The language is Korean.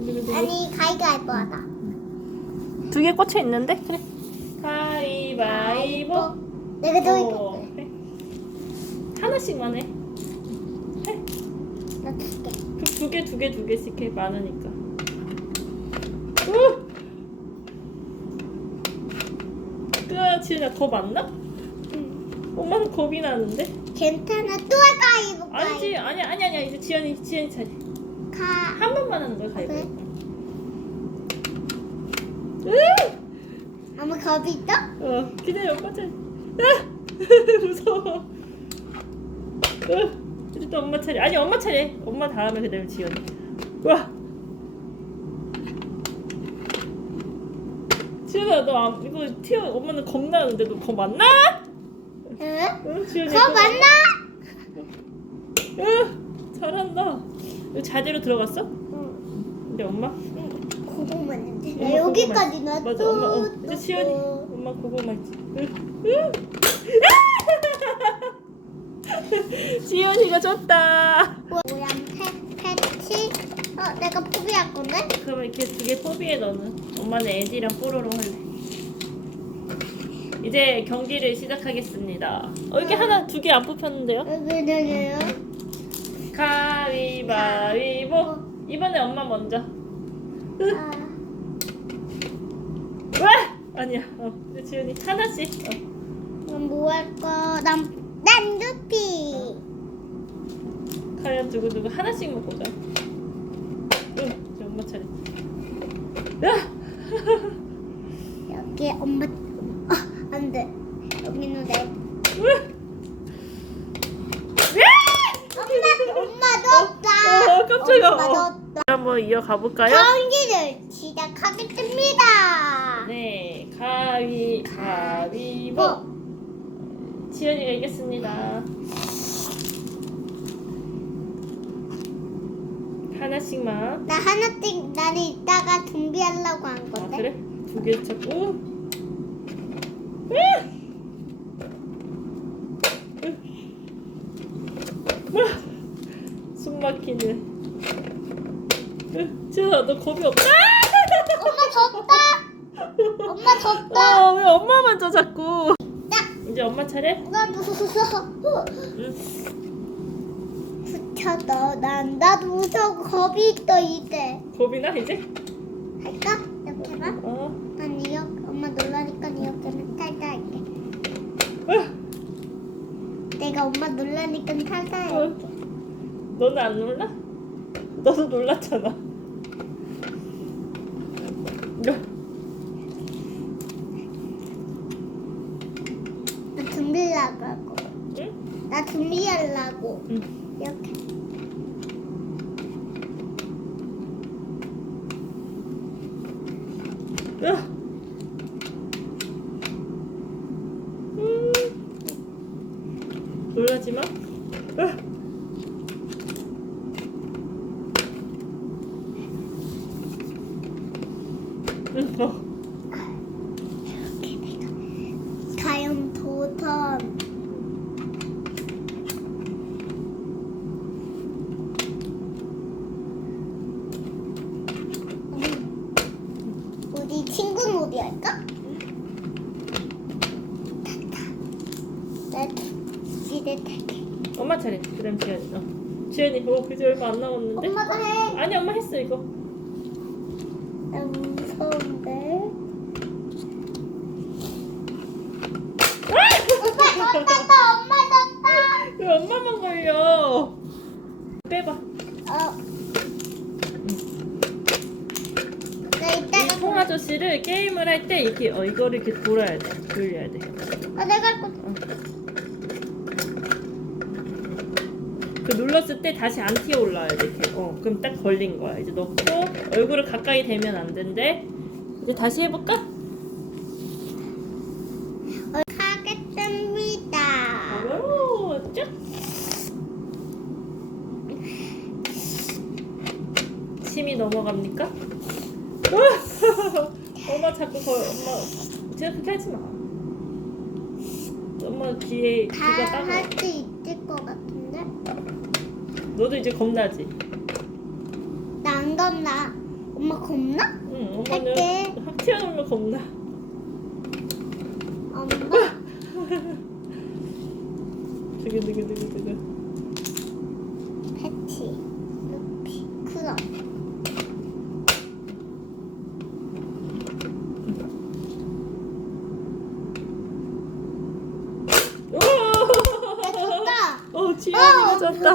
아니 가위가위보 하다. 두개 꽂혀 있는데? 그래. 가위바위보. 내가 더 이거. 오, 그래. 하나씩만 해. 나 줄게. 두 개, 두 개, 두 개씩 해. 많으니까. 우! 으아, 지은아, 겁 안 나? 엄마는 겁이 나는데? 괜찮아. 또 가위보. 아니지, 아니, 아니, 아니야. 이제 지연이, 지연이 차례. 가. 한 번만 하는 거야, 가위바위보. 으! 아무 겁이 있어? 어, 기다려, 차례. 아! 무서워. 으, 이제 또 엄마 차례. 아니, 엄마 차례. 엄마 다음에 그다음에 지연이. 와. 지연아, 너 안, 이거 튀어. 엄마는 겁나는데 너겁안 나? 응? 응, 지연이. 겁 맞나? 으, 잘한다. 이거 자대로 들어갔어? 응. 근데 엄마? 고구마 냄새. 엄마 나 여기까지. 놨어. 맞아, 엄마. 어, 이제 지연이. 엄마 고구마 있지. 으, 으. 지연이가 줬다. 모양 패, 패치. 어, 내가 포기할 건데? 그러면 이렇게 두 개 포비해 너는. 엄마는 에디랑 뽀로로 할래. 이제 경기를 시작하겠습니다. 어 이게 하나 두 개 안 뽑혔는데요? 왜냐면요? 가위바위보. 이번에 엄마 먼저. 아, 왜? 아니야. 어, 이제 지연이 하나씩. 어. 그럼 뭐할 거? 난, 난 루피. 과연 누구 누구 하나씩만 보자. 응, 이제 엄마 차례. 야! 여기 엄마, 아, 안 돼. 여기는 내. 으! 엄마, 엄마 넣었다. 어, 깜짝이야. 어. 한번 이어가 볼까요? 경기를 시작하겠습니다. 네, 가위 가위보. 지연이가 이겼습니다. 하나씩만. 나 하나씩 나는 이따가 준비하려고 한 아 건데. 그래? 두개 잡고. 으! 으! 으! 숨 막히네. 으, 지연아 너 겁이 없다. 엄마 졌다. 엄마 졌다. 아, 왜 엄마 먼저 자꾸. 딱. 이제 엄마 차례? 나 무서워. 응. 붙여도 난 나도 무서워 겁이 있어 이제. 겁이 나 이제? 할까? 이렇게 봐. 어. 난 이렇게 엄마 놀라니까 이렇게는 탈탈할게. 으, 내가 엄마 놀라니까 어. 탈탈할게. 너는 안 놀라? 너도 놀랐잖아. 이거. 나 준비하려고 하고. 응? 나 준비하려고. 응. 이렇게. 야. 음. 놀라지 마. 아. 응, 어. 과연 도전. 우리, 친구 놀이 할까? 나 집에 탈게. 엄마 차례. 그다음 지연이. 어. 지연이, 어, 그제 얼마 안 남았는데? 엄마가 해. 아니, 엄마 했어 이거. 나 무서운데. 엄마 졌다. 엄마 졌다. 왜 엄마만 걸려? 빼봐. 어. 나이 이따가 통 아저씨를 게임을 할 때 이렇게 어 이거를 이렇게 돌아야 돼. 돌려야 돼. 아, 내가 할 거. 그 눌렀을 때 다시 안 튀어 올라와야 돼. 이렇게. 어 그럼 딱 걸린 거야. 이제 넣고 얼굴을 가까이 대면 안 된대. 이제 다시 해볼까? 어, 하겠습니다. 바로 쭉. 침이 넘어갑니까? 엄마 자꾸 거 엄마 제가 그렇게 하지 마. 엄마 귀에 귀가 다 따가워. 할수 있을 것 같은데? 너도 이제 겁나지? 나 안 겁나. 엄마 겁나? 응, 할게. 엄마는 확 튀어나오면 겁나. 엄마. 두구두구두구두구. 패티. 루피. 크럼. 졌다.